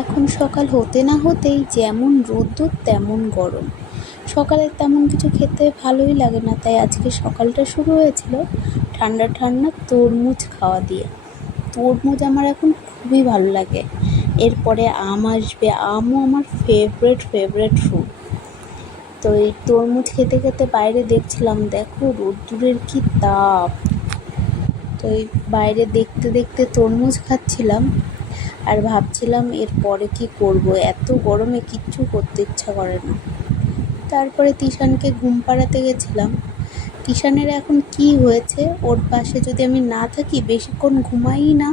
এখন সকাল হতে না হতেই যেমন রোদ্দুর তেমন গরম। সকালে তেমন কিছু খেতে ভালোই লাগে না, তাই আজকে সকালটা শুরু হয়েছিল ঠান্ডা ঠান্ডা তরমুজ খাওয়া দিয়ে। তরমুজ আমার এখন খুবই ভালো লাগে। এরপরে আম আসবে, আমও আমার ফেভারেট ফ্রুট। তো এই তরমুজ খেতে খেতে বাইরে দেখছিলাম, দেখো রোদ্দুরের কি তাপ। তো এই বাইরে দেখতে দেখতে তরমুজ খাচ্ছিলাম আর ভাবছিলাম এরপরে কি করব, এত গরমে কিচ্ছু করতে ইচ্ছা করে না। তারপরে তিশানকে ঘুম পাড়াতে গেছিলাম। তিশানের এখন কি হয়েছে, ওর পাশে যদি আমি না থাকি বেশিক্ষণ ঘুমাই না,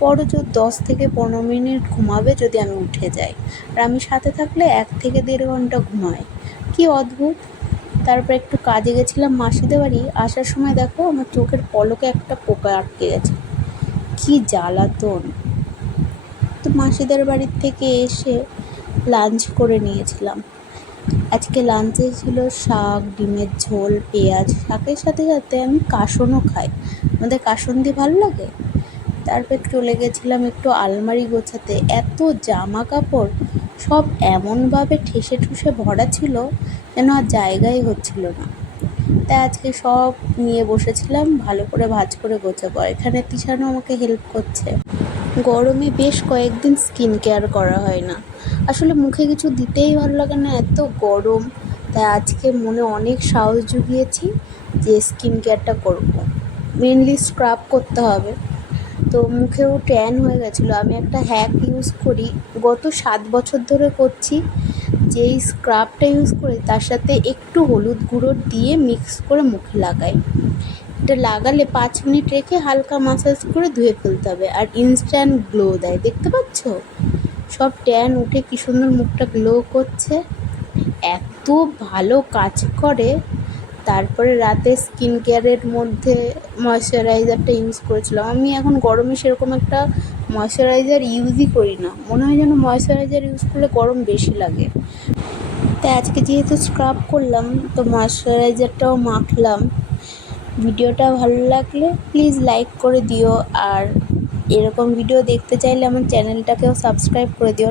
বড় জোর 10 থেকে 15 মিনিট ঘুমাবে যদি আমি উঠে যাই, আর আমি সাথে থাকলে 1 থেকে 1.5 ঘন্টা ঘুমায়। কি অদ্ভুত। তারপর একটু কাজে গেছিলাম মাসিদের বাড়ি, আসার সময় দেখো আমার চোখের পলকে একটা পোকা আটকে গেছে। কি জ্বালাতন। তো মাসিদের বাড়ির থেকে এসে লাঞ্চ করে নিয়েছিলাম। আজকে লাঞ্চে ছিল শাক, ডিমের ঝোল, পেঁয়াজ। শাকের সাথে সাথে আমি কাসনও খাই, আমাদের কাসন্দি ভালো লাগে। তারপর চলে গেছিলাম একটু আলমারি গোছাতে। এত জামা কাপড় সব এমনভাবে ঠেসে ঠুসে ভরা ছিল যেন আর জায়গাই হচ্ছিল না। তাই আজকে সব নিয়ে বসেছিলাম, ভালো করে ভাঁজ করে গোছাবো। এখানে তিশানও আমাকে হেল্প করছে। গরমে বেশ কয়েকদিন স্কিন কেয়ার করা হয় না, আসলে মুখে কিছু দিতেই ভালো লাগে না, এত গরম। তাই আজকে মনে অনেক সাহস জুগিয়েছি যে স্কিন কেয়ারটা করবো। মেনলি স্ক্রাব করতে হবে। তো মুখেও ট্যান হয়ে গেছিলো। আমি একটা হ্যাক ইউজ করি, গত 7 বছর ধরে করছি। যেই স্ক্রাবটা ইউজ করি তার সাথে একটু হলুদ গুঁড়ো দিয়ে মিক্স করে মুখে লাগাই। এটা লাগালে 5 মিনিট রেখে হালকা মাসাজ করে ধুয়ে ফেলতে হবে, আর ইনস্ট্যান্ট গ্লো দেয়। দেখতে পাচ্ছ সব ট্যান উঠে কি সুন্দর মুখটা গ্লো করছে, এত ভালো কাজ করে। তারপরে রাতে স্কিন কেয়ারের মধ্যে ময়শ্চারাইজারটা ইউজ করেছিলাম। আমি এখন গরমে সেরকম একটা ময়শ্চারাইজার ইউজই করি না, মনে হয় যেন ময়শ্চারাইজার ইউজ করলে গরম বেশি লাগে। তাই আজকে যেহেতু স্ক্রাব করলাম তো ময়শ্চারাইজারটাও মাখলাম। ভিডিওটা ভালো লাগলে প্লিজ লাইক করে দিও, আর এরকম ভিডিও দেখতে চাইলে আমার চ্যানেলটাকেও সাবস্ক্রাইব করে দিও।